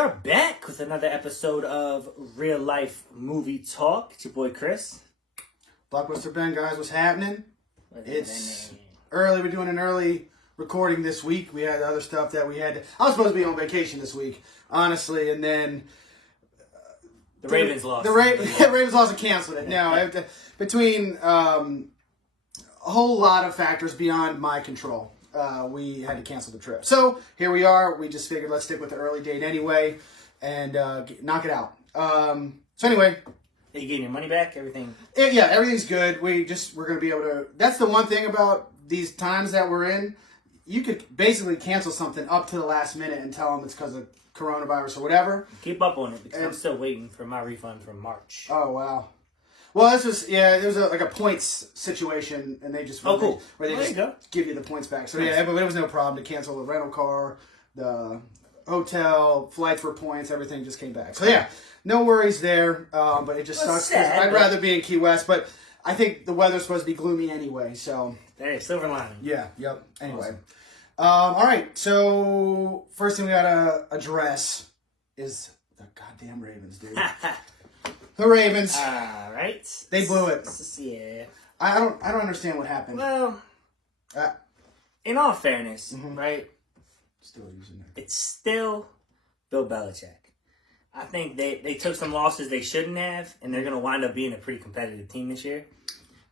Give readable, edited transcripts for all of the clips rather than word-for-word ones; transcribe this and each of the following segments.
are back with another episode of Real Life Movie Talk. It's your boy Chris. BlockbusterBen, guys, what's happening? It's early. We're doing an early recording this week. We had other stuff that we had. I was supposed to be on vacation this week, honestly, and then the Ravens lost. The Ravens lost and canceled it. No, between a whole lot of factors beyond my control, we had to cancel the trip. So here we are. We just figured let's stick with the early date anyway and knock it out. So anyway. Are you getting your money back? Everything? Yeah, everything's good. We're going to be able to... That's the one thing about these times that we're in. You could basically cancel something up to the last minute and tell them it's because of coronavirus or whatever. Keep up on it because I'm still waiting for my refund from March. Oh, wow. Well, that's just... Yeah, there's like a points situation and they just... cool. Where they just give you the points back. So yeah, but it was no problem to cancel the rental car, the hotel, flights for points, everything just came back. So yeah, no worries there. But it just sucks. I'd rather be in Key West, but I think the weather's supposed to be gloomy anyway. So hey, silver lining. Yeah. Yep. Anyway, awesome. All right. So first thing we gotta address is the goddamn Ravens, dude. The Ravens. All right. They blew it. Yeah. I don't understand what happened. Well, in all fairness, right? Still using it. It's still Bill Belichick. I think they took some losses they shouldn't have, and they're going to wind up being a pretty competitive team this year.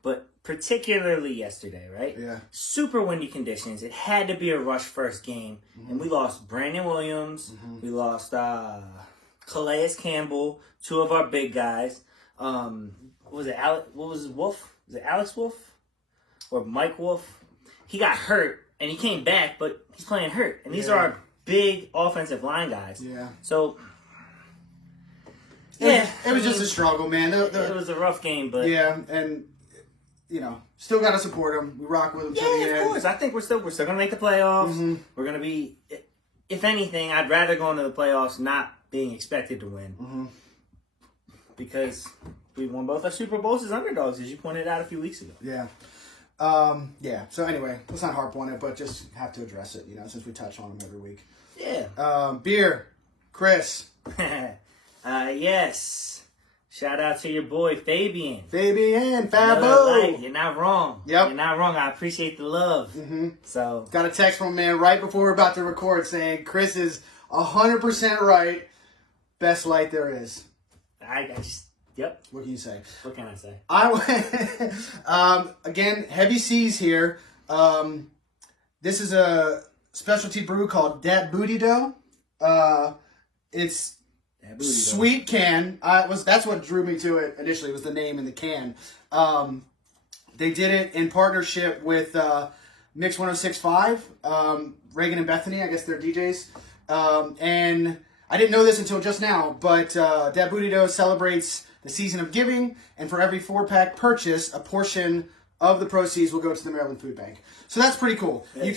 But particularly yesterday, right? Yeah. Super windy conditions. It had to be a rush first game. And we lost Brandon Williams. We lost Calais Campbell, two of our big guys. Was it Wolf? Was it Alex Wolf? Or Mike Wolf? He got hurt, and he came back, but he's playing hurt. And these are our big offensive line guys. Yeah. So... Yeah, it was just a struggle, man. It was a rough game, but yeah, and still got to support them. We rock with them till the end. Yeah, of course. I think we're still gonna make the playoffs. We're gonna be, if anything, I'd rather go into the playoffs not being expected to win because we won both our Super Bowls as underdogs, as you pointed out a few weeks ago. Yeah. Yeah. So anyway, let's not harp on it, but just have to address it. Since we touch on them every week. Yeah. Beer, Chris. Yes. Shout out to your boy Fabian. Fabo. You're not wrong. Yep. You're not wrong. I appreciate the love. So got a text from a man right before we're about to record saying Chris is 100% right. Best light there is. Yep. What can you say? What can I say? Again, Heavy C's here. This is a specialty brew called Dat Booty Dough. It's sweet can. That's what drew me to it initially, was the name in the can. They did it in partnership with Mix 106.5, Reagan and Bethany, I guess they're DJs. And I didn't know this until just now, but Dat Booty Dough celebrates the season of giving, and for every 4-pack purchase, a portion of the proceeds will go to the Maryland Food Bank. So that's pretty cool. I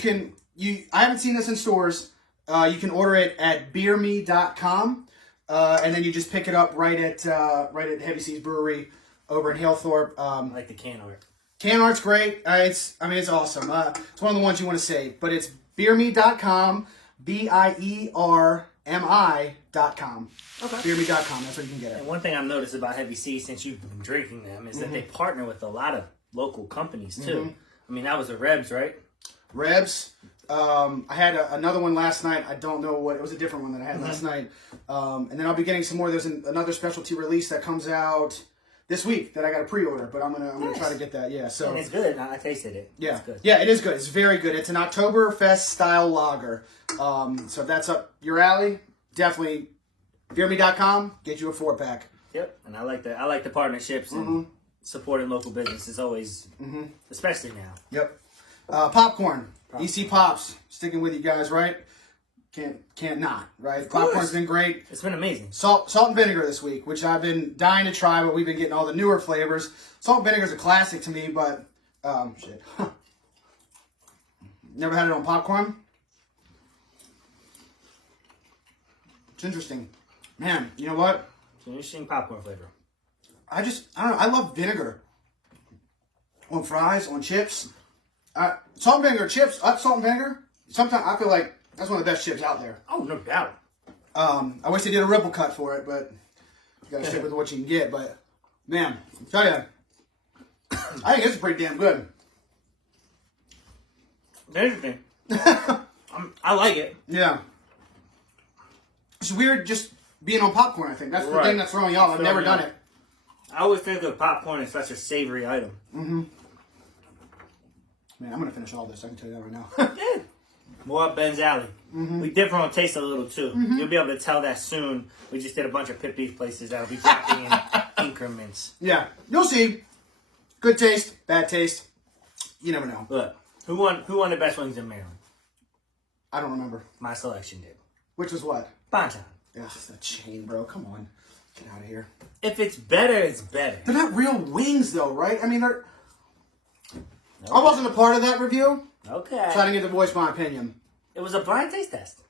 haven't seen this in stores. You can order it at beerme.com. And then you just pick it up right at Heavy C's Brewery over in Halethorpe. I like the can art. Can art's great. It's awesome. It's one of the ones you want to save. But it's beerme.com, BIERMI.com. Okay. Beerme.com. That's where you can get it. And one thing I've noticed about Heavy C since you've been drinking them is that they partner with a lot of local companies too. I mean, that was the Rebs, right? Rebs. I had another one last night. I don't know what. It was a different one that I had last night. And then I'll be getting some more. There's another specialty release that comes out this week that I got to pre-order, but I'm gonna try to get that. Yeah, so and it's good. I tasted it. Yeah, it's good. Yeah, it is good. It's very good. It's an Oktoberfest style lager. So if that's up your alley, definitely beerme.com. Get you a 4-pack. Yep, and I like the partnerships and supporting local businesses always, especially now. Yep. Popcorn. EC Pops, sticking with you guys, right? Can't not, right? Popcorn's been great. It's been amazing. Salt and vinegar this week, which I've been dying to try, but we've been getting all the newer flavors. Salt and vinegar's a classic to me, but shit. Never had it on popcorn. It's interesting. Man, you know what? It's an interesting popcorn flavor. I don't know. I love vinegar. On fries, on chips. Salt and vinegar chips, salt and vinegar. Sometimes I feel like that's one of the best chips out there. Oh, no doubt. I wish they did a ripple cut for it, but you gotta stick with what you can get. But man, I'll tell you, I think this is pretty damn good. Interesting. I like it. Yeah. It's weird just being on popcorn, I think. That's the thing that's throwing you off. I've never done it. I always think of popcorn as such a savory item. Mm-hmm. Man, I'm going to finish all this. I can tell you that right now. Yeah. More up Ben's alley. Mm-hmm. We differ on taste a little, too. Mm-hmm. You'll be able to tell that soon. We just did a bunch of pit beef places that'll be dropping in increments. Yeah. You'll see. Good taste, bad taste. You never know. Look, who won the best wings in Maryland? I don't remember. My selection did. Which was what? Bonton. Yeah, it's a chain, bro. Come on. Get out of here. If it's better, it's better. They're not real wings, though, right? I mean, they're... Okay. I wasn't a part of that review. Okay. So I didn't get to voice my opinion. It was a blind taste test.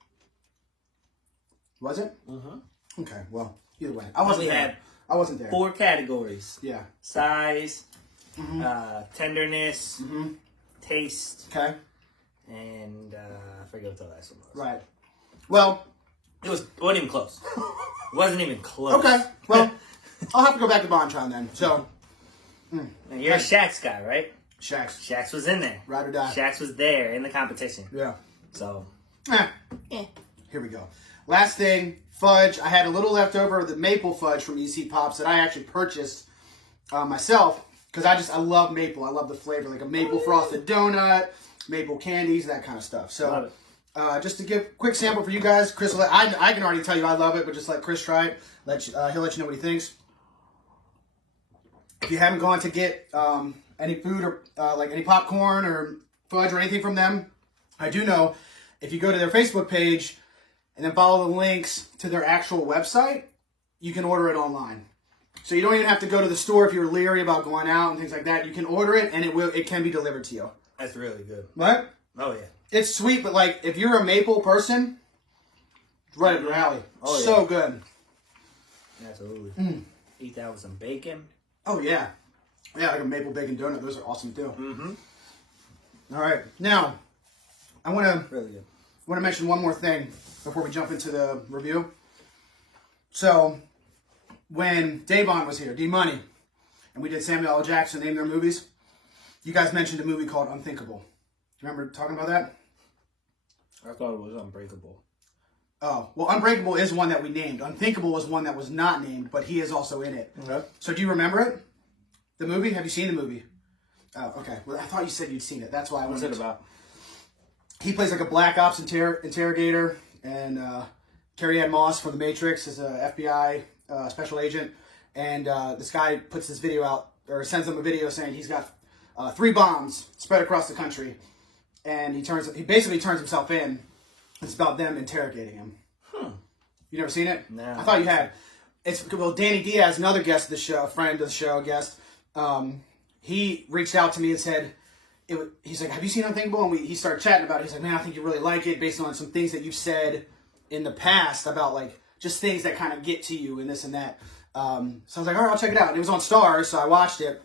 Was it? Mm-hmm. Okay, well, either way. I wasn't there. I wasn't there. 4 categories. Yeah. Size, tenderness, taste, okay, and I forget what the last one was. Right. Well, it wasn't even close. It wasn't even close. Okay. Well, I'll have to go back to Bonchon then. So, and you're a Shax guy, right? Shax was in there. Ride or die. Shax was there in the competition. Yeah. So. Here we go. Last thing, fudge. I had a little left over of the maple fudge from EC Pops that I actually purchased myself because I love maple. I love the flavor, like a maple frosted donut, maple candies, that kind of stuff. So, just to give a quick sample for you guys, Chris, I can already tell you I love it, but just let Chris try it. He'll let you know what he thinks. If you haven't gone to get any food or like any popcorn or fudge or anything from them, I do know if you go to their Facebook page and then follow the links to their actual website, you can order it online. So you don't even have to go to the store if you're leery about going out and things like that. You can order it and it can be delivered to you. That's really good. What? Oh, yeah. It's sweet, but like if you're a maple person, it's right up your alley. Oh, yeah. So good. Absolutely. Eat that with some bacon. Oh, yeah. Yeah, like a maple bacon donut. Those are awesome, too. Mm-hmm. All right. Now, I want really good. to mention one more thing before we jump into the review. So, when Davon was here, D-Money, and we did Samuel L. Jackson name their movies, you guys mentioned a movie called Unthinkable. Do you remember talking about that? I thought it was Unbreakable. Oh, well, Unbreakable is one that we named. Unthinkable was one that was not named, but he is also in it. Okay. So do you remember it? The movie? Have you seen the movie? Oh, okay. Well, I thought you said you'd seen it. That's why I was. What's it about? He plays like a black ops interrogator, and Carrie Ann Moss from The Matrix is a FBI special agent, and this guy puts this video out, or sends them a video saying he's got 3 bombs spread across the country, and he basically turns himself in. It's about them interrogating him. You never seen it? No. I thought you had. Well, Danny Diaz, another guest of the show, a friend of the show, guest, he reached out to me and said, he's like, have you seen Unthinkable? And he started chatting about it. He's like, man, I think you really like it based on some things that you've said in the past about like just things that kind of get to you and this and that. So I was like, all right, I'll check it out. And it was on Stars, so I watched it.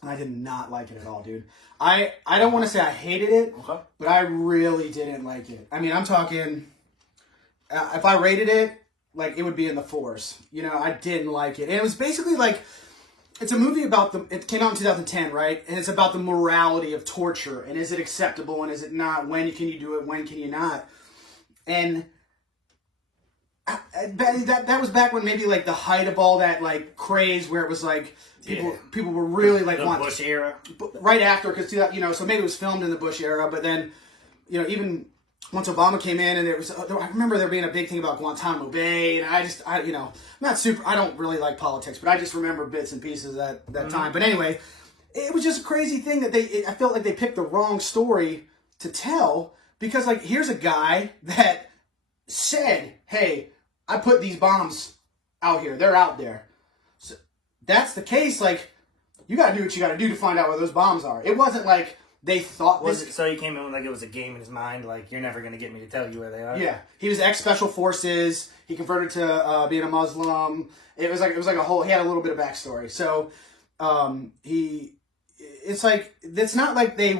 And I did not like it at all, dude. I don't want to say I hated it, but I really didn't like it. I mean, I'm talking, if I rated it, like it would be in the 4s. You know, I didn't like it. And it was basically like, it's a movie about it came out in 2010, right? And it's about the morality of torture. And is it acceptable and is it not? When can you do it? When can you not? And that was back when maybe like the height of all that like craze where it was like people were really like the Bush era, right after, because so maybe it was filmed in the Bush era, but then even once Obama came in, and I remember there being a big thing about Guantanamo Bay, and I'm I don't really like politics, but I just remember bits and pieces of that time. But anyway, it was just a crazy thing that I felt like they picked the wrong story to tell, because like here's a guy that said, hey, I put these bombs out here. They're out there. So that's the case. Like, you got to do what you got to do to find out where those bombs are. It wasn't like they thought so he came in like it was a game in his mind, like, you're never going to get me to tell you where they are? Yeah. He was ex-Special Forces. He converted to being a Muslim. It was like a whole, he had a little bit of backstory. So, it's not like they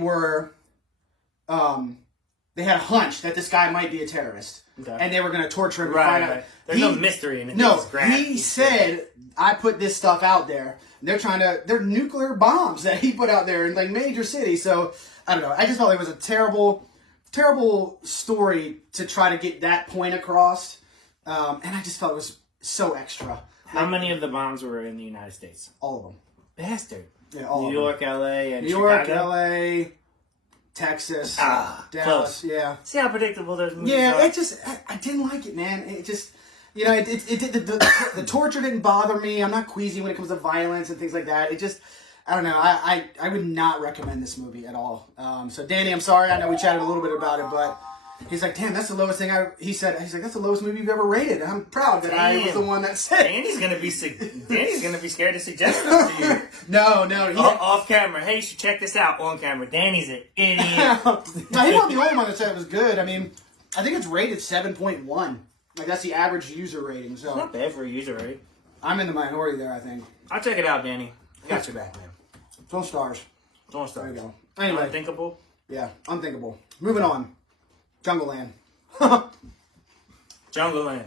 they had a hunch that this guy might be a terrorist. Okay. And they were going to torture him to find out. There's no mystery in it. No, he said, I put this stuff out there. And they're nuclear bombs that he put out there in like major cities. So, I don't know. I just felt like it was a terrible story to try to get that point across. And I just felt it was so extra. How many of the bombs were in the United States? All of them. Bastard. Yeah, all New of York, them. LA, and New York, LA, Texas, Dallas. Close. Yeah. See how predictable those movies are? Yeah, it just, I didn't like it, man. It just, you know, the torture didn't bother me. I'm not queasy when it comes to violence and things like that. It just, I don't know. I would not recommend this movie at all. So Danny, I'm sorry. I know we chatted a little bit about it, but he's like, damn, that's the lowest thing he's like, that's the lowest movie you've ever rated. And I'm proud that I was the one that said it. Danny's gonna be scared to suggest this to you. No. Off camera. Hey, you should check this out. On camera. Danny's an idiot. No, he wasn't the only one that said it was good. I mean, I think it's rated 7.1. Like, that's the average user rating. So not bad for a user rating. I'm in the minority there, I think. I'll check it out, Danny. I got your back, man. Don't stars. There you go. Anyway. Unthinkable? Yeah, unthinkable. Moving on. Jungleland. Jungleland.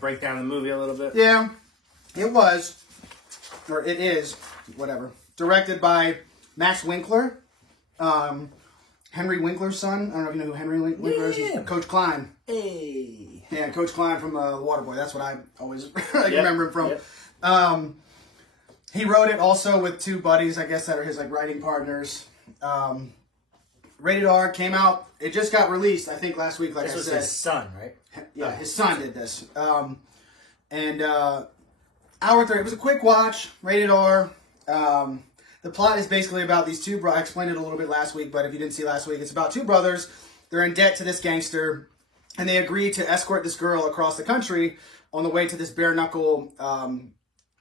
Break down the movie a little bit. Yeah, it is, whatever. Directed by Max Winkler, Henry Winkler's son. I don't know if you know who Henry Winkler is. Yeah. Coach Klein. Hey. Yeah, Coach Klein from Waterboy. That's what I always remember him from. Yep. He wrote it also with two buddies, I guess, that are his like writing partners. Rated R, came out. It just got released, I think, last week. Like this I was said, his son, right? Yeah, his son did this. And hour 30. It was a quick watch. Rated R. The plot is basically about these two brothers. I explained it a little bit last week, but if you didn't see last week, it's about two brothers. They're in debt to this gangster, and they agree to escort this girl across the country on the way to this bare knuckle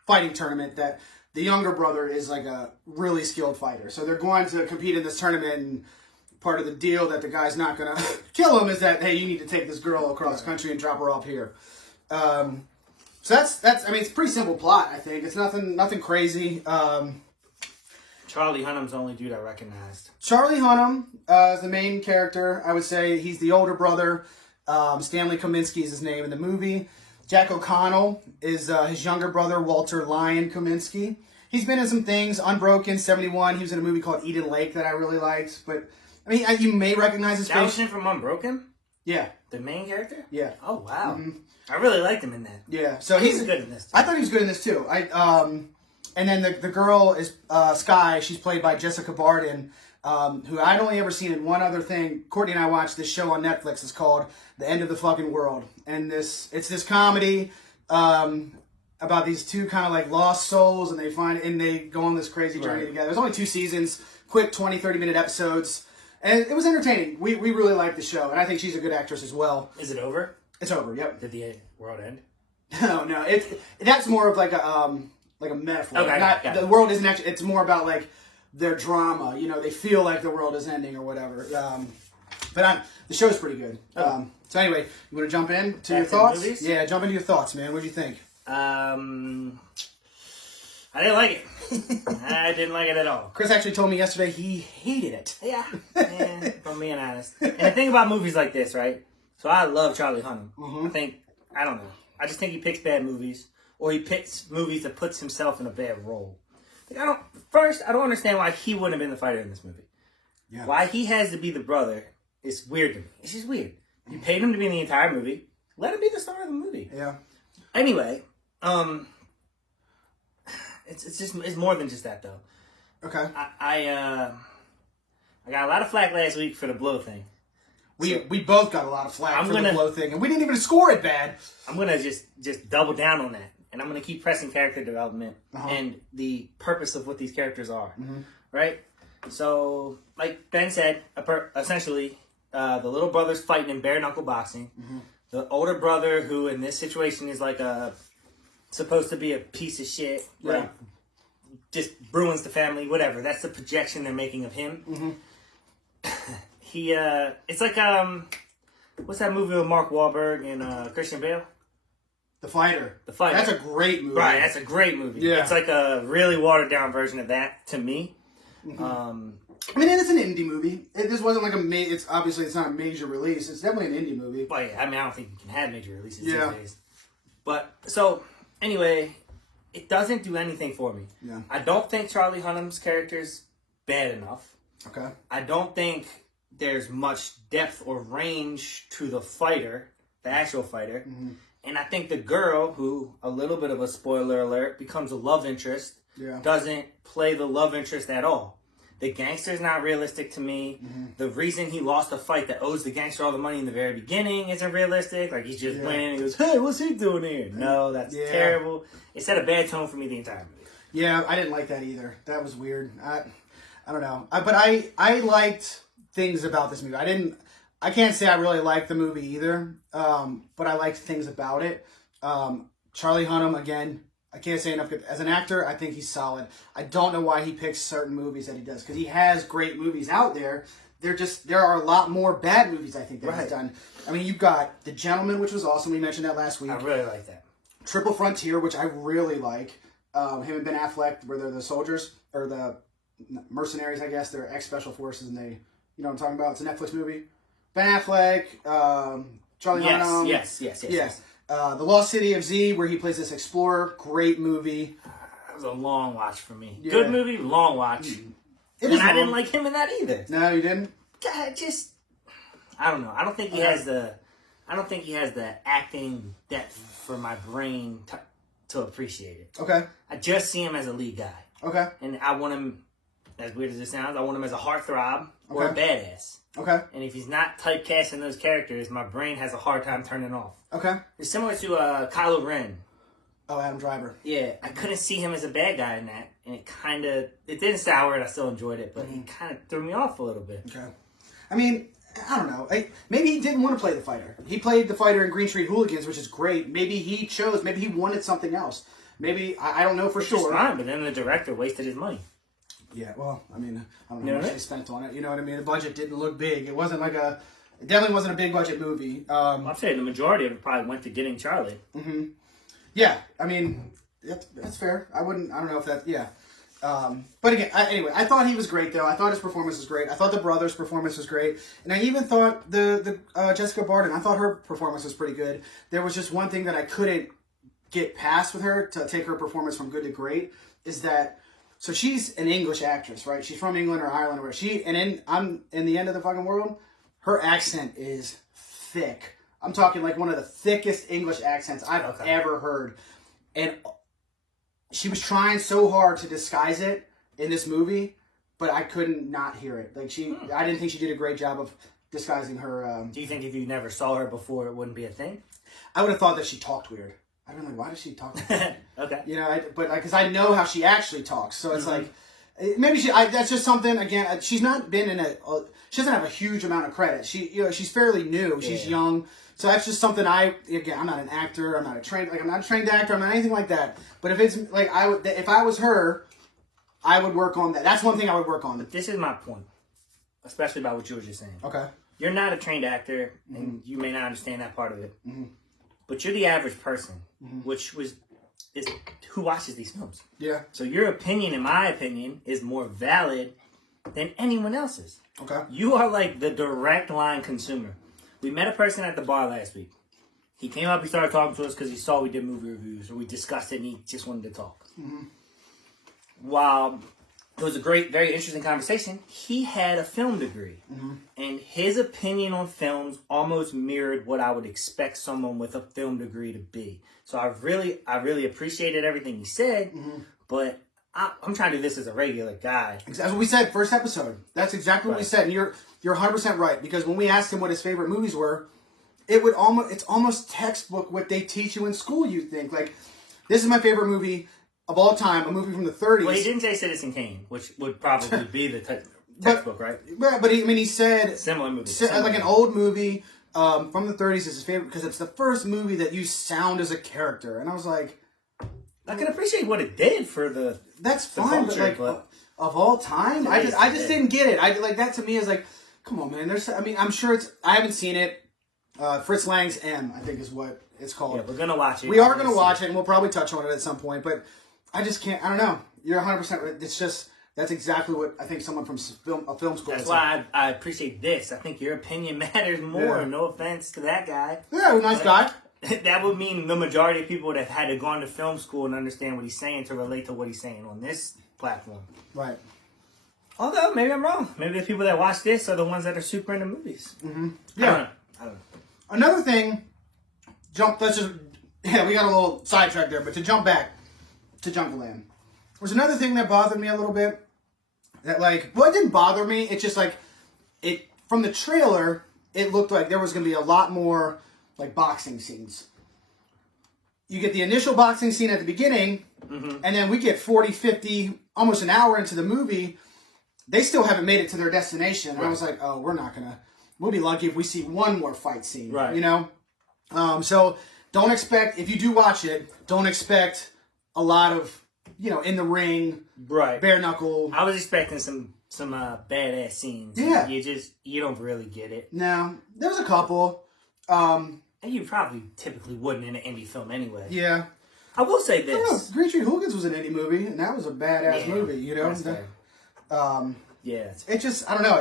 fighting tournament that the younger brother is like a really skilled fighter. So they're going to compete in this tournament, and part of the deal that the guy's not going to kill him is that, hey, you need to take this girl across the country and drop her off here. So that's I mean, it's a pretty simple plot, I think. It's nothing crazy. Charlie Hunnam's the only dude I recognized. Charlie Hunnam is the main character. I would say he's the older brother. Stanley Kaminsky is his name in the movie. Jack O'Connell is his younger brother, Walter Lyon Kaminsky. He's been in some things. Unbroken, 71. He was in a movie called Eden Lake that I really liked. But, I mean, you may recognize his face. That was him from Unbroken? Yeah. The main character? Yeah. Oh, wow. Mm-hmm. I really liked him in that. Yeah. So he's good in this, too. I thought he was good in this, too. And then the girl is Sky. She's played by Jessica Barden, who I'd only ever seen in one other thing. Courtney and I watched this show on Netflix. It's called The End of the Fucking World. And it's this comedy about these two kind of like lost souls, and they go on this crazy journey together. There's only 2 seasons, quick 20, 30-minute episodes. And it was entertaining. We really liked the show, and I think she's a good actress as well. Is it over? It's over, yep. Did the world end? No. That's more of like a metaphor. Okay, the world isn't actually. It's more about like their drama. You know, they feel like the world is ending or whatever. But the show's pretty good. Okay. So anyway, you want to jump in to your Back to thoughts? movies? Yeah, jump into your thoughts, man. What do you think? I didn't like it. I didn't like it at all. Chris actually told me yesterday he hated it. Yeah, if I'm being honest. And the thing about movies like this, right? So I love Charlie Hunnam. Mm-hmm. I don't know. I just think he picks bad movies. Or he picks movies that puts himself in a bad role. Like, I don't understand why he wouldn't have been the fighter in this movie. Yeah. Why he has to be the brother is weird to me. It's just weird. You paid him to be in the entire movie. Let him be the star of the movie. Yeah. Anyway, it's more than just that though. Okay. I got a lot of flack last week for the blow thing. We both got a lot of flack for the blow thing, and we didn't even score it bad. I'm gonna just double down on that. And I'm going to keep pressing character development and the purpose of what these characters are, right? So, like Ben said, essentially, the little brother's fighting in bare-knuckle boxing. The older brother, who in this situation is like supposed to be a piece of shit, like just ruins the family, whatever. That's the projection they're making of him. It's like, what's that movie with Mark Wahlberg and Christian Bale? The Fighter. That's a great movie. Right, that's a great movie. Yeah. It's like a really watered down version of that to me. I mean, it's an indie movie. This wasn't like it's obviously it's not a major release. It's definitely an indie movie. But yeah, I mean, I don't think you can have major releases these Yeah. days. But so anyway, it doesn't do anything for me. Yeah. I don't think Charlie Hunnam's character's bad enough. Okay. I don't think there's much depth or range to the fighter, the actual fighter. Mm-hmm. And I think the girl, who, a little bit of a spoiler alert, becomes a love interest, doesn't play the love interest at all. The gangster's not realistic to me. Mm-hmm. The reason he lost a fight that owes the gangster all the money in the very beginning isn't realistic. Like, he's just winning and he goes, hey, what's he doing here? No, that's terrible. It set a bad tone for me the entire movie. Yeah, I didn't like that either. That was weird. I don't know. But I liked things about this movie. I can't say I really liked the movie either, but I liked things about it. Charlie Hunnam, again, I can't say enough good. As an actor, I think he's solid. I don't know why he picks certain movies that he does, because he has great movies out there. There are a lot more bad movies, I think, that he's done. I mean, you've got The Gentleman, which was awesome. We mentioned that last week. I really like that. Triple Frontier, which I really like. Him and Ben Affleck, where they're the soldiers, or the mercenaries, I guess. They're ex-special forces, and they, you know what I'm talking about? It's a Netflix movie. Ben Affleck, Charlie Hunnam. Yes. The Lost City of Z, where he plays this explorer. Great movie. It was a long watch for me. Yeah. Good movie, long watch. I didn't like him in that either. No, you didn't? I don't know. I don't think he has the acting depth for my brain to appreciate it. Okay. I just see him as a lead guy. Okay. And I want him, as weird as it sounds, I want him as a heartthrob or a badass. Okay. And if he's not typecast in those characters, my brain has a hard time turning off. Okay. It's similar to Kylo Ren. Oh, Adam Driver. Yeah, I couldn't see him as a bad guy in that, and it didn't sour it. I still enjoyed it, but it kind of threw me off a little bit. Okay. I mean, I don't know. Maybe he didn't want to play the fighter. He played the fighter in Green Street Hooligans, which is great. Maybe he wanted something else. Maybe, I don't know for sure. It's fine, but then the director wasted his money. Yeah, well, I mean, I don't know how much they spent on it. You know what I mean? The budget didn't look big. It definitely wasn't a big budget movie. I'm saying the majority of it probably went to getting Charlie. Mm-hmm. Yeah, I mean, that's fair. I don't know if that, but again, anyway, I thought he was great, though. I thought his performance was great. I thought the brother's performance was great. And I even thought the Jessica Barden, I thought her performance was pretty good. There was just one thing that I couldn't get past with her to take her performance from good to great, is that, so she's an English actress, right? She's from England or Ireland, where I'm in the end of the fucking world, her accent is thick. I'm talking like one of the thickest English accents I've ever heard. And she was trying so hard to disguise it in this movie, but I couldn't not hear it. Like I didn't think she did a great job of disguising her. Do you think if you never saw her before, it wouldn't be a thing? I would have thought that she talked weird. I'd been like, why does she talk like that? Okay. You know, because I know how she actually talks. So it's like, maybe that's just something, again, she's not been in she doesn't have a huge amount of credit. She's fairly new. She's young. So that's just something I'm not an actor. I'm not a trained actor. I'm not anything like that. But if it's like, if I was her, I would work on that. That's one thing I would work on. But this is my point, especially about what you were just saying. Okay. You're not a trained actor, and you may not understand that part of it. Mm-hmm. But you're the average person, is who watches these films. Yeah. So your opinion, in my opinion, is more valid than anyone else's. Okay. You are like the direct line consumer. We met a person at the bar last week. He came up, he started talking to us because he saw we did movie reviews, or we discussed it, and he just wanted to talk. Mm-hmm. While it was a great, very interesting conversation, he had a film degree. Mm-hmm. And his opinion on films almost mirrored what I would expect someone with a film degree to be. So I really appreciated everything he said, but I'm trying to do this as a regular guy. That's what we said first episode. That's exactly what we said. And you're 100% right, because when we asked him what his favorite movies were, it's almost textbook what they teach you in school. You think like, this is my favorite movie of all time, a movie from the 30s. Well, he didn't say Citizen Kane, which would probably be the textbook, right? Right, but he said similar movie, like an old movie from the 30s is his favorite because it's the first movie that you sound as a character. And I was like, I can appreciate what it did for the. That's fine, culture, but like of all time, I just didn't get it. Like that to me is like, come on, man. I'm sure I haven't seen it. Fritz Lang's M, I think is what it's called. Yeah, we're gonna watch it. We are gonna watch it, and we'll probably touch on it at some point. But I just can't. I don't know. You're 100% right. It's just That's exactly what I think someone from a film school. That's why I appreciate this. I think your opinion matters more. Yeah. No offense to that guy. Yeah, nice guy. That would mean the majority of people would have had to go into film school and understand what he's saying to relate to what he's saying on this platform. Right. Although, maybe I'm wrong. Maybe the people that watch this are the ones that are super into movies. Mm-hmm. Yeah. I don't know. Another thing, we got a little sidetracked there, but to jump back to Jungleland, there's another thing that bothered me a little bit. That, it didn't bother me. It's just, from the trailer, it looked like there was going to be a lot more, boxing scenes. You get the initial boxing scene at the beginning, and then we get 40, 50, almost an hour into the movie. They still haven't made it to their destination. And I was like, oh, we'll be lucky if we see one more fight scene. Right. You know? So don't expect, if you do watch it, don't expect a lot of, in the ring, right, bare knuckle. I was expecting some badass scenes. Yeah. You don't really get it. No. There was a couple. And you probably typically wouldn't in an indie film anyway. Yeah. I will say this. Green Street Hooligans was an indie movie, and that was a badass movie, That's fair. It just, I don't know,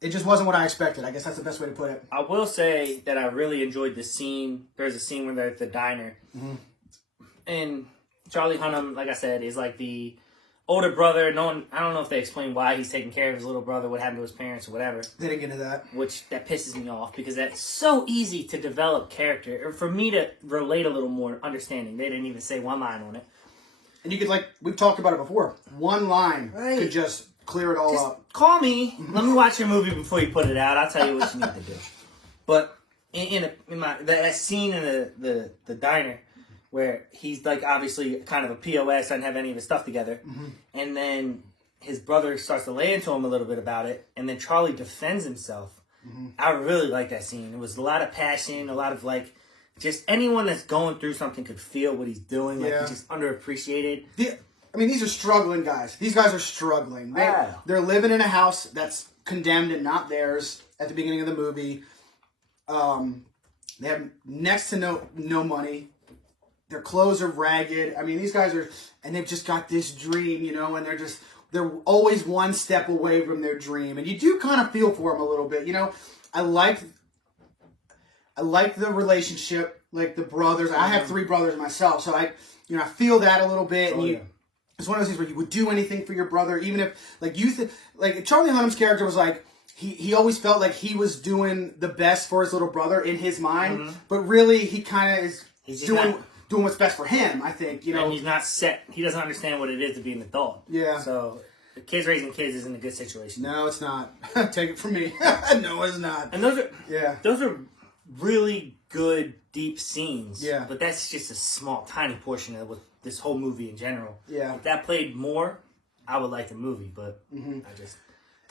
it just wasn't what I expected. I guess that's the best way to put it. I will say that I really enjoyed the scene. There's a scene where they're at the diner. Mm-hmm. And Charlie Hunnam, like I said, is the older brother. I don't know if they explain why he's taking care of his little brother, what happened to his parents or whatever. They didn't get into that. Which, that pisses me off because that's so easy to develop character. Or for me to relate a little more understanding. They didn't even say one line on it. And you could, we've talked about it before. One line could just clear it all up. Call me. Let me watch your movie before you put it out. I'll tell you what you need to do. But in that scene in the diner where he's obviously kind of a POS, doesn't have any of his stuff together, and then his brother starts to lay into him a little bit about it, and then Charlie defends himself. I really like that scene. It was a lot of passion, a lot of just anyone that's going through something could feel what he's doing. He's just underappreciated. These are struggling guys. These guys are struggling. They're living in a house that's condemned and not theirs at the beginning of the movie. They have next to no money. Their clothes are ragged. These guys are, and they've just got this dream, and they're always one step away from their dream. And you do kind of feel for them a little bit, I like the relationship, the brothers. I have 3 brothers myself, so I feel that a little bit. And it's one of those things where you would do anything for your brother, even if Charlie Hunnam's character was he always felt like he was doing the best for his little brother in his mind, but really he kind of is doing what's best for him. I think and he's not set. He doesn't understand what it is to be an adult. Yeah. So the kids raising kids isn't a good situation. No, it's not. Take it from me. No, it's not. And those are really good deep scenes. Yeah. But that's just a small, tiny portion of this whole movie in general. Yeah. If that played more, I would like the movie, but I just...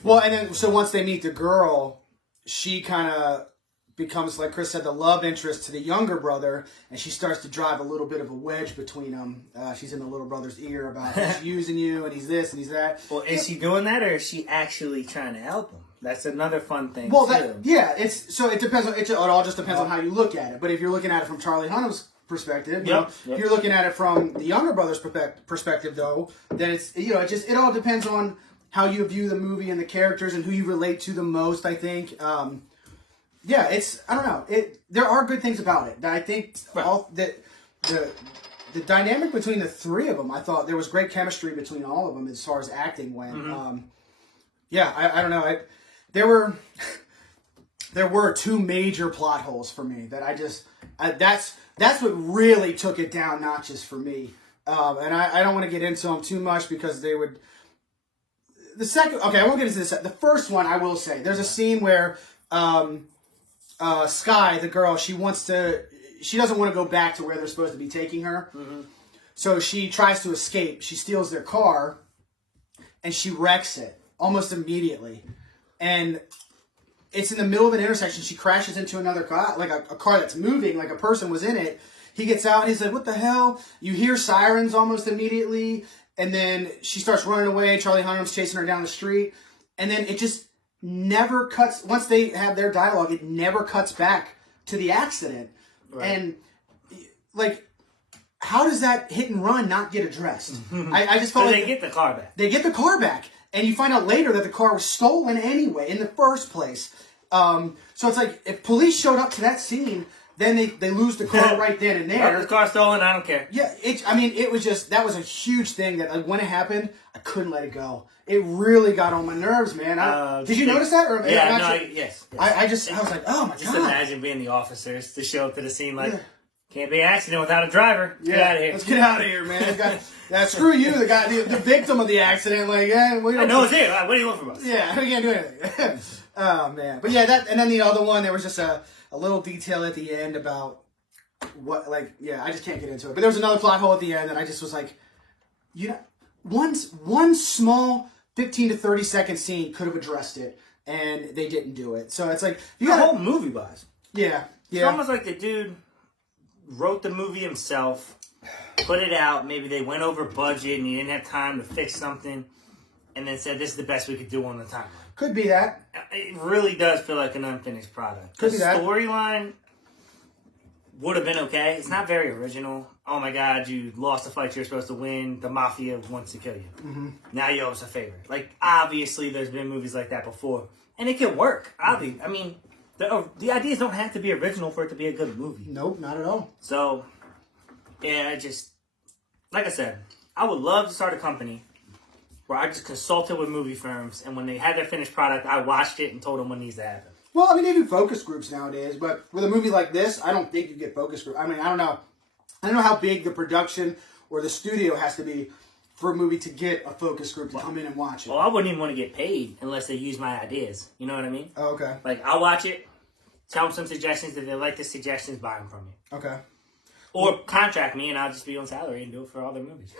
Well, and then, so once they meet the girl, she kind of becomes, like Chris said, the love interest to the younger brother, and she starts to drive a little bit of a wedge between them. She's in the little brother's ear about he's using you, and he's this, and he's that. Well, is she doing that, or is she actually trying to help him? That's another fun thing, well, too. It depends on, it all just depends on how you look at it. But if you're looking at it from Charlie Hunnam's perspective, if you're looking at it from the younger brother's perspective, though, then it all depends on how you view the movie and the characters and who you relate to the most, I think. I don't know. There are good things about it. I think the dynamic between the 3 of them, I thought there was great chemistry between all of them as far as acting went. I don't know. There were 2 major plot holes for me that that's what really took it down notches for me. And I don't want to get into them too much because they would... I won't get into this. The first one, I will say, there's a scene where Sky, the girl, she doesn't want to go back to where they're supposed to be taking her. So she tries to escape. She steals their car, and she wrecks it almost immediately. And it's in the middle of an intersection. She crashes into another car, like a car that's moving, like a person was in it. He gets out, and he's like, what the hell? You hear sirens almost immediately. And then she starts running away. Charlie Hunnam's chasing her down the street. And then it just never cuts. Once they have their dialogue, it never cuts back to the accident. Right. And, how does that hit and run not get addressed? I just felt like they get the car back. They get the car back, and you find out later that the car was stolen anyway in the first place. So it's like if police showed up to that scene, then they lose the car right then and there. The car stolen, I don't care. Yeah, it was just, that was a huge thing that when it happened, I couldn't let it go. It really got on my nerves, man. Did you notice that? Or Yes. I was like, oh my God. Just imagine being the officers to show up to the scene like, can't be an accident without a driver. Get out of here. Let's get out of here, man. Screw you, the guy, the victim of the accident. Like, I know it's here. What do you want from us? Yeah, we can't do anything. Oh, man. But yeah, and then the other one, there was just a little detail at the end about what, I just can't get into it. But there was another plot hole at the end, and I just was like, one small 15 to 30 second scene could have addressed it, and they didn't do it. So it's like, you got a whole movie wise. Yeah. It's almost like the dude wrote the movie himself, put it out, maybe they went over budget and he didn't have time to fix something, and then said, this is the best we could do on the timeline. Could be that. It really does feel like an unfinished product. Could be that. The storyline would have been okay. It's not very original. Oh my God, you lost a fight you're supposed to win. The mafia wants to kill you. Mm-hmm. Now you owe us a favor. Obviously, there's been movies like that before. And it can work. Obviously. I mean, the ideas don't have to be original for it to be a good movie. Nope, not at all. So, yeah, like I said, I would love to start a company where I just consulted with movie firms, and when they had their finished product, I watched it and told them what needs to happen. Well, I mean, they do focus groups nowadays, but with a movie like this, I don't think you get focus groups. I mean, I don't know how big the production or the studio has to be for a movie to get a focus group to come in and watch it. Well, I wouldn't even want to get paid unless they use my ideas. You know what I mean? Oh, okay. I'll watch it, tell them some suggestions. If they like the suggestions, buy them from me. Okay. Or contract me, and I'll just be on salary and do it for all their movies.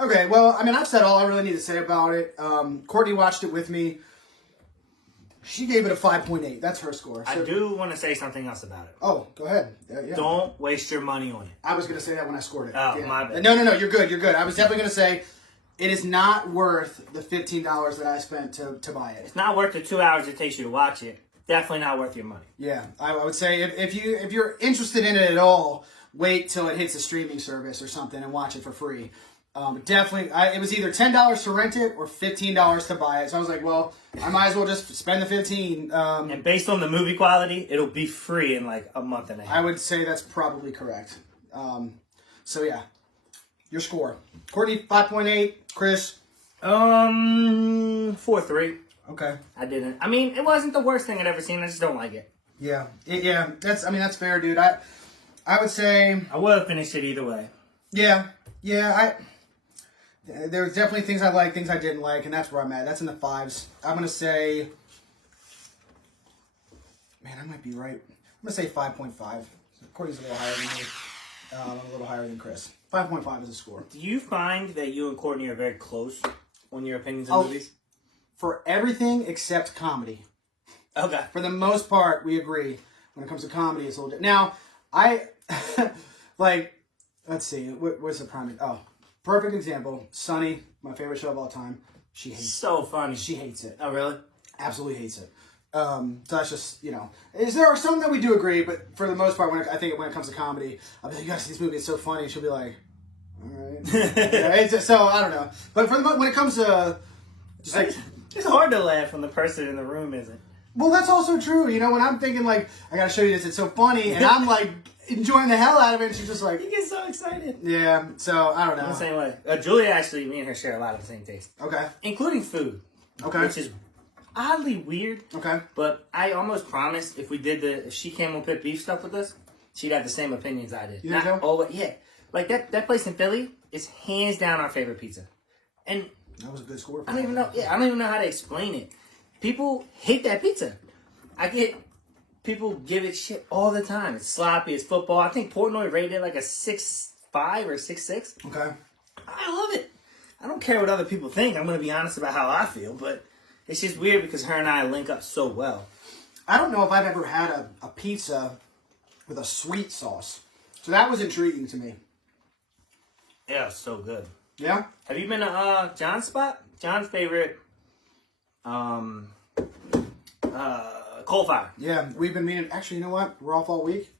Okay, well, I mean, I've said all I really need to say about it. Courtney watched it with me. She gave it a 5.8. That's her score. So, I do want to say something else about it. Oh, go ahead. Yeah. Don't waste your money on it. I was going to say that when I scored it. Oh, my bad. No, you're good. I was definitely going to say it is not worth the $15 that I spent to buy it. It's not worth the 2 hours it takes you to watch it. Definitely not worth your money. Yeah, I would say if you're interested in it at all, wait till it hits a streaming service or something and watch it for free. Definitely, it was either $10 to rent it or $15 to buy it. So I was like, well, I might as well just spend the $15. And based on the movie quality, it'll be free in a month and a half. I would say that's probably correct. So yeah, your score, Courtney 5.8, Chris 4.3. Okay. I didn't. I mean, it wasn't the worst thing I'd ever seen. I just don't like it. Yeah. That's fair, dude. I would say I would have finished it either way. Yeah. There was definitely things I liked, things I didn't like, and that's where I'm at. That's in the 5s. I'm gonna say, man, I might be right. I'm gonna say 5.5. Courtney's a little higher than me. I'm a little higher than Chris. 5.5 is the score. Do you find that you and Courtney are very close on your opinions on movies? For everything except comedy. Okay. For the most part, we agree. When it comes to comedy, it's a little different. Now, let's see. What's the prime? Oh, perfect example. Sunny, my favorite show of all time. She hates it. So funny. She hates it. Oh, really? Absolutely hates it. So that's just, there are some that we do agree, but for the most part, when it comes to comedy, I'll be like, you gotta see this movie, it's so funny. She'll be like, all right. So, I don't know. But when it comes to, just it's hard to laugh when the person in the room isn't. Well, that's also true. When I'm thinking, I gotta show you this, it's so funny, and I'm, enjoying the hell out of it, and she's just like... You get so excited. Yeah, so, I don't know. I'm the same way. Julia, actually, me and her share a lot of the same taste. Okay. Including food. Okay. Which is oddly weird. Okay. But I almost promised if she came on Pit Beef stuff with us, she'd have the same opinions I did. You think so? Always, yeah. That place in Philly is hands down our favorite pizza. And... That was a good score. I don't even know. Yeah, I don't even know how to explain it. People hate that pizza. I get people give it shit all the time. It's sloppy. It's football. I think Portnoy rated it a 6.5 or 6.6. Okay. I love it. I don't care what other people think. I'm going to be honest about how I feel, but it's just weird because her and I link up so well. I don't know if I've ever had a pizza with a sweet sauce, so that was intriguing to me. Yeah, it's so good. Yeah? Have you been to John's spot? John's favorite coal fire. Yeah, we've been meaning... Actually, you know what? We're off all week.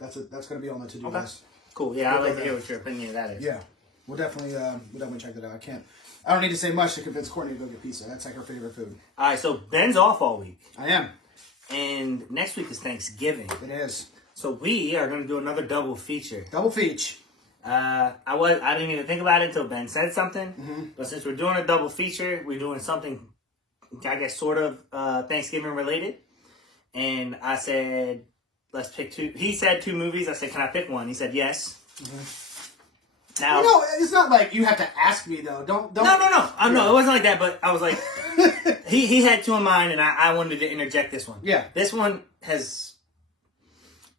that's going to be on the to-do Okay. list. Cool. Yeah, I'd like to hear what your opinion of that is. Yeah, we'll definitely check that out. I don't need to say much to convince Courtney to go get pizza. That's like her favorite food. All right, so Ben's off all week. I am. And next week is Thanksgiving. It is. So we are going to do another double feature. Double feature. I didn't even think about it until Ben said something. But since we're doing a double feature, we're doing something, I guess, sort of Thanksgiving related. And I said, let's pick two. He said 2 movies. I said, can I pick one? He said yes. Now, it's not like you have to ask me though. Don't. No. No, it wasn't like that. But I was like, he had 2 in mind, and I wanted to interject this one. Yeah. This one has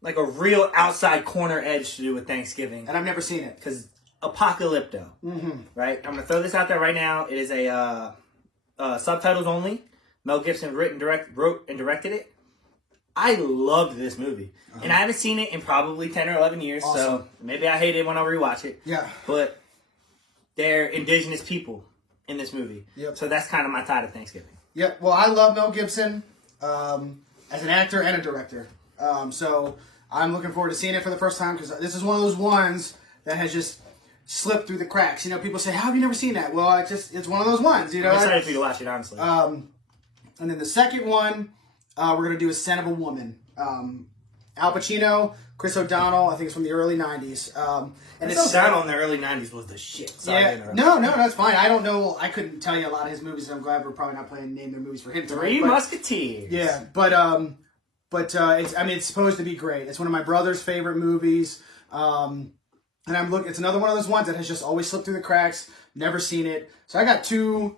like a real outside corner edge to do with Thanksgiving. And I've never seen it. Because Apocalypto. Right? I'm going to throw this out there right now. It is a subtitles only. Mel Gibson wrote and directed it. I loved this movie. And I haven't seen it in probably 10 or 11 years. Awesome. So maybe I hate it when I rewatch it. Yeah. But they're indigenous people in this movie. Yep. So that's kind of my tie to Thanksgiving. Yep. Well, I love Mel Gibson as an actor and a director. So I'm looking forward to seeing it for the first time because this is one of those ones that has just slipped through the cracks. You know, people say, how have you never seen that? Well, it's one of those ones, you know. I'm excited for you to watch it, honestly. And then the second one we're going to do is Scent of a Woman. Al Pacino, Chris O'Donnell, I think it's from the early 90s. And Chris O'Donnell in the early 90s was the shit. Sorry to interrupt. No, that's fine. I don't know. I couldn't tell you a lot of his movies, and I'm glad we're probably not playing name their movies for him. Three Musketeers. Yeah, but it's supposed to be great. It's one of my brother's favorite movies. And it's another one of those ones that has just always slipped through the cracks. Never seen it. So I got 2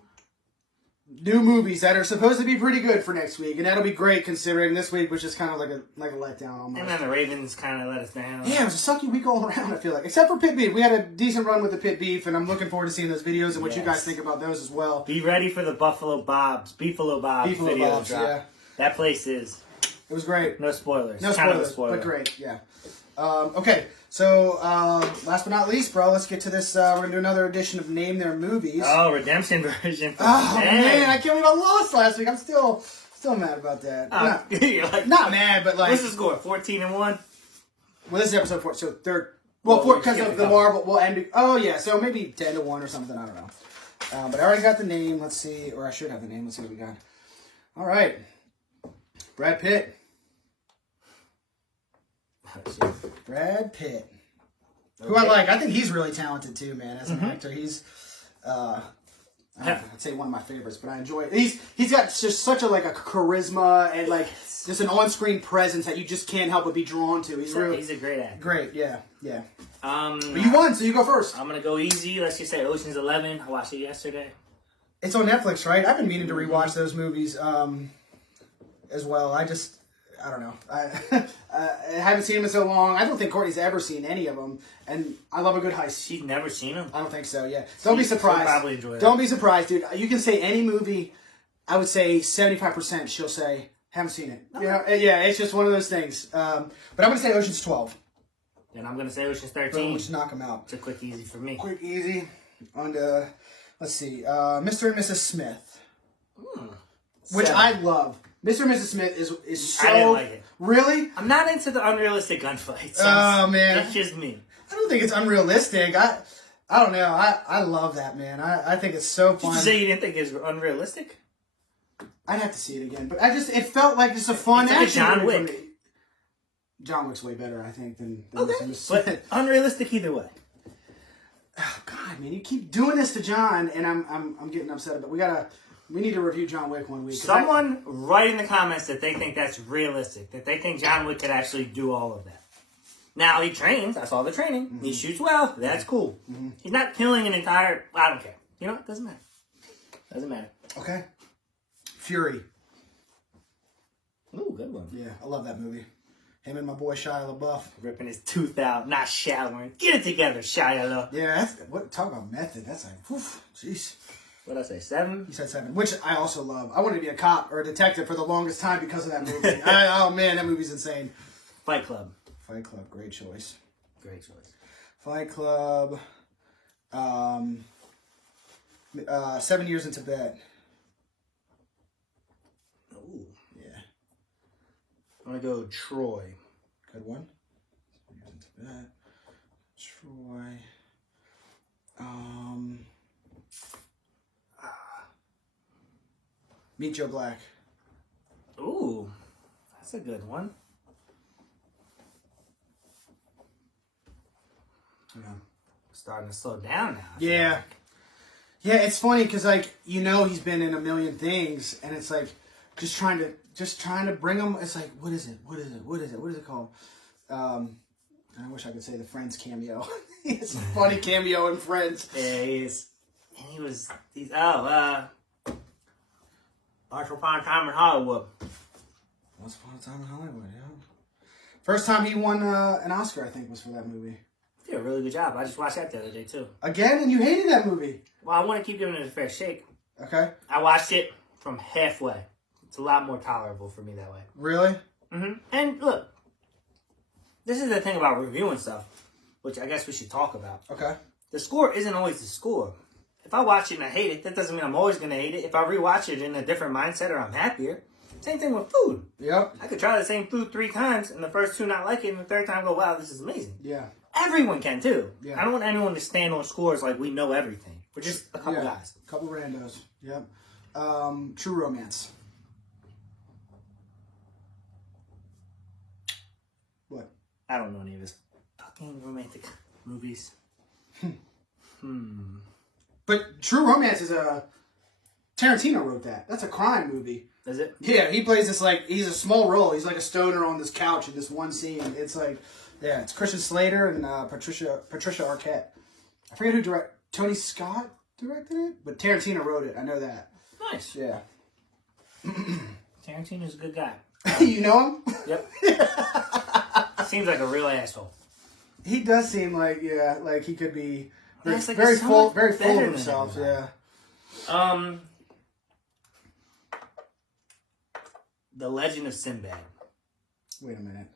new movies that are supposed to be pretty good for next week, and that'll be great considering this week was just kind of like a letdown almost. And then the Ravens kind of let us down. Yeah, it was a sucky week all around, I feel like. Except for Pit Beef. We had a decent run with the Pit Beef, and I'm looking forward to seeing those videos and what you guys think about those as well. Be ready for the Beefalo Bob's video drop. Yeah. That place is... It was great. No spoilers. No kind spoilers, of a spoiler. but great, yeah. Okay, so last but not least, bro, let's get to this. We're going to do another edition of Name Their Movies. Oh, redemption version. Oh, man, I can't believe I lost last week. I'm still mad about that. You're like, not mad, but like... What's the score? 14-1? Well, this is episode 4, so third... Well, because of the Marvel, we'll end... Oh, yeah, so maybe 10-1 or something, I don't know. But I already got the name, let's see, or I should have the name, let's see what we got. All right. Brad Pitt. Brad Pitt. Okay. Who I like. I think he's really talented too, man, as an actor. He's... I'd say one of my favorites, but I enjoy it. He's got just such a charisma and just an on-screen presence that you just can't help but be drawn to. He's a great actor. Great, yeah. But you won, so you go first. I'm gonna go easy. Let's just say Ocean's 11. I watched it yesterday. It's on Netflix, right? I've been meaning to rewatch those movies as well. I don't know. I haven't seen them in so long. I don't think Courtney's ever seen any of them, and I love a good heist. She's never seen them? I don't think so, yeah. Don't be surprised. She'll probably enjoy it. Don't be surprised, dude. You can say any movie, I would say 75% she'll say, haven't seen it. Okay. You know? Yeah, it's just one of those things. But I'm going to say Ocean's 12. Then I'm going to say Ocean's 13. Boom, just knock them out. It's a quick easy for me. Quick easy. On to, let's see, Mr. and Mrs. Smith. Which I love. Mr. and Mrs. Smith is so... I didn't like it. Really? I'm not into the unrealistic gunfights. Oh, man. It's just me. I don't think it's unrealistic. I don't know. I love that, man. I think it's so fun. Did you say you didn't think it was unrealistic? I'd have to see it again. But it felt like just a fun action John movie Wick. for me. John Wick's way better, I think, than okay. Mr. and Mrs. Smith. But unrealistic either way. Oh, God, man. You keep doing this to John, and I'm getting upset. But we need to review John Wick one week. Someone write in the comments that they think that's realistic, that they think John Wick could actually do all of that. Now, he trains. I saw the training. Mm-hmm. He shoots well. That's cool. Mm-hmm. He's not killing an entire... I don't care. You know, it doesn't matter. Doesn't matter. Okay. Fury. Ooh, good one. Yeah, I love that movie. Him and my boy Shia LaBeouf. Ripping his tooth out, not showering. Get it together, Shia LaBeouf. Yeah, talk about method. That's like, whew, jeez. What did I say, 7? You said 7, which I also love. I wanted to be a cop or a detective for the longest time because of that movie. Oh, man, that movie's insane. Fight Club. Fight Club, great choice. Great choice. Fight Club. 7 Years in Tibet. Ooh. Yeah. I'm going to go Troy. Good one. that. Troy. Meet Joe Black. Ooh, that's a good one. Yeah. Starting to slow down now. Yeah. Yeah, it's funny because he's been in a million things, and it's like just trying to bring him. It's like, what is it? What is it? What is it? What is it called? I wish I could say the Friends cameo. It's a funny cameo in Friends. Yeah, he's Once Upon a Time in Hollywood. Once Upon a Time in Hollywood, yeah. First time he won an Oscar, I think, was for that movie. He did a really good job. I just watched that the other day, too. Again? And you hated that movie? Well, I want to keep giving it a fair shake. Okay. I watched it from halfway. It's a lot more tolerable for me that way. Really? Mm-hmm. And look, this is the thing about reviewing stuff, which I guess we should talk about. Okay. The score isn't always the score. If I watch it and I hate it, that doesn't mean I'm always going to hate it. If I rewatch it in a different mindset or I'm happier. Same thing with food. Yep. I could try the same food 3 times, and the first 2 not like it, and the third time go, wow, this is amazing. Yeah. Everyone can, too. Yeah. I don't want anyone to stand on scores like we know everything. We're just a couple guys. A couple randos. Yep. True Romance. What? I don't know any of his fucking romantic movies. But True Romance is Tarantino wrote that. That's a crime movie. Is it? Yeah, he plays this he's a small role. He's like a stoner on this couch in this one scene. It's like, yeah, it's Christian Slater and Patricia Arquette. I forget who directed. Tony Scott directed it, but Tarantino wrote it. I know that. Nice. Yeah. Tarantino's a good guy. You know him? Yep. Seems like a real asshole. He does seem like he could be very, Like very full of than himself. Yeah. The Legend of Sinbad. Wait a minute.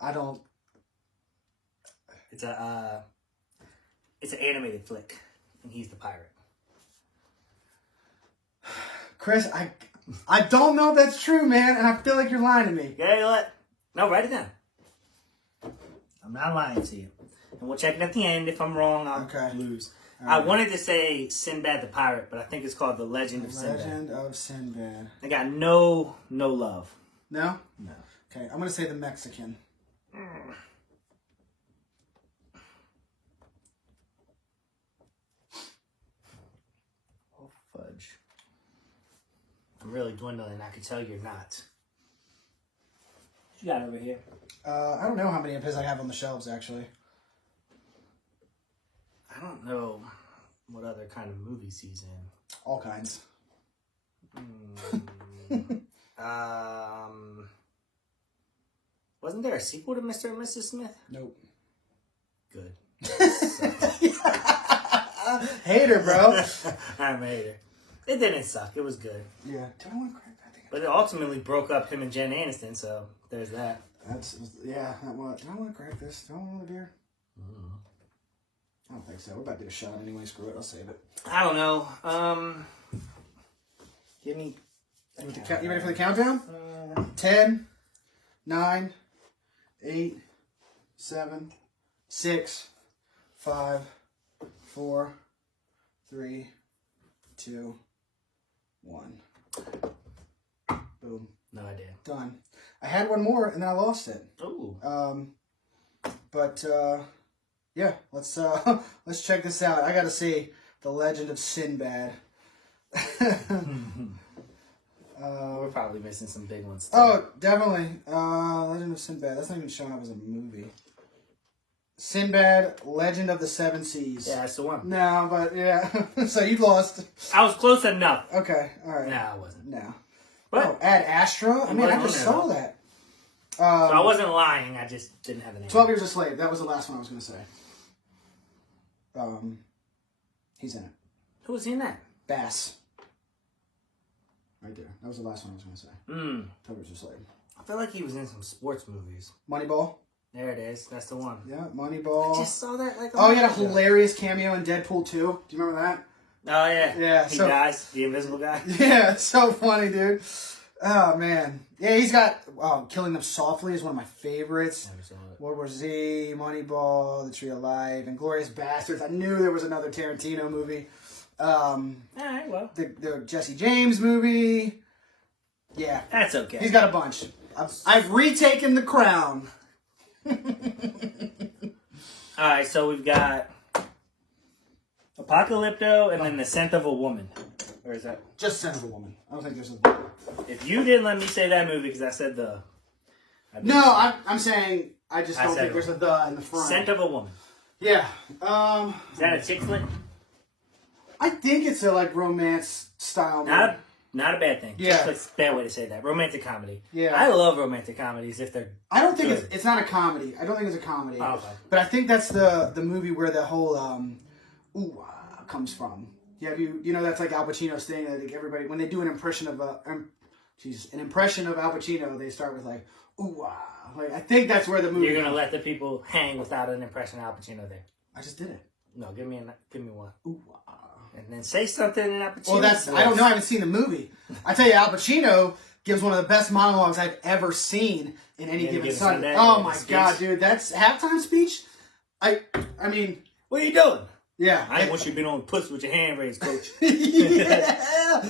I don't. It's an animated flick, and he's the pirate. Chris, I don't know if that's true, man, and I feel like you're lying to me. Yeah, no, write it down. I'm not lying to you. And we'll check it at the end. If I'm wrong, I'll lose. Right. I wanted to say Sinbad the Pirate, but I think it's called The Legend of Sinbad. Legend of Sinbad. I got no love. No? No. Okay, I'm going to say the Mexican. Oh, fudge. I'm really dwindling. I can tell you're not. What you got over here? I don't know how many of his I have on the shelves, actually. I don't know what other kind of movies he's in. All kinds. Wasn't there a sequel to Mr. and Mrs. Smith? Nope. Good. Hater, bro. I'm a hater. It didn't suck. It was good. Yeah. Do I want to crack that thing? But it ultimately broke up him and Jen Aniston, so there's that. Yeah. Do I want to crack this? Do I want another beer? I don't think so. We're about to do a shot anyway. Screw it. I'll save it. I don't know. Give me... You ready for the countdown? 10, 9, 8, 7, 6, 5, 4, 3, 2, 1. Boom. No idea. Done. I had one more and then I lost it. Ooh. Yeah, let's check this out. I gotta see The Legend of Sinbad. We're probably missing some big ones. Too. Oh, definitely. Legend of Sinbad. That's not even showing up as a movie. Sinbad, Legend of the Seven Seas. Yeah, that's the one. No, but yeah. So you lost. I was close enough. Okay, all right. No, I wasn't. No. But Ad Astra? I mean, I just saw that. So I wasn't lying. I just didn't have the name. 12 Years a Slave. That was the last one I was going to say. He's in it. Who was he in that? Bass. Right there. That was the last one I was going to say. 12 Years a Slave. I feel like he was in some sports movies. Moneyball. There it is. That's the one. Yeah, Moneyball. I just saw that like he had a hilarious cameo in Deadpool 2. Do you remember that? Oh, yeah. Yeah. He dies. The invisible guy. Yeah, it's so funny, dude. Oh man, yeah, he's got Killing Them Softly is one of my favorites. Never saw it. World War Z, Moneyball, The Tree of Life, and Glorious Bastards. I knew there was another Tarantino movie. All right, well, The Jesse James movie. Yeah, that's okay. he's got a bunch. I've retaken the crown. All right, so we've got Apocalypto and then The Scent of a Woman. Or is that just Scent of a Woman? I don't think there's a. If you didn't let me say that movie because I said the. No, I'm saying I just don't think there's a the in the front. Scent of a Woman. Yeah. Is that a chick flick? I think it's a like romance style movie. Not a bad thing. Yeah. Chick flick's a bad way to say that. Romantic comedy. Yeah. I love romantic comedies if they're. I don't think good. it's not a comedy. I don't think it's a comedy. Oh, okay. But I think that's the movie where the whole comes from. Yeah, you know that's like Al Pacino's thing. Like everybody when they do an impression of an impression of Al Pacino, they start with like ooh ah. Like I think that's where the movie. You're gonna let the people hang without an impression of Al Pacino there. I just did it. No, give me one. Ooh ah. And then say something in Al Pacino. Well, I don't know. I haven't seen the movie. I tell you, Al Pacino gives one of the best monologues I've ever seen in any given Sunday. Oh my god, dude, that's halftime speech. I mean, what are you doing? Yeah, I ain't want you to be on puss with your hand raised, coach. Yeah.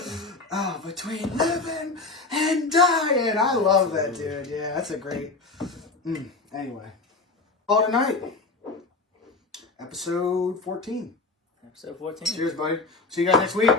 Oh, between living and dying. I love that, dude. Yeah, that's a great. Anyway, all tonight, episode 14. Episode 14. Cheers, buddy. See you guys next week.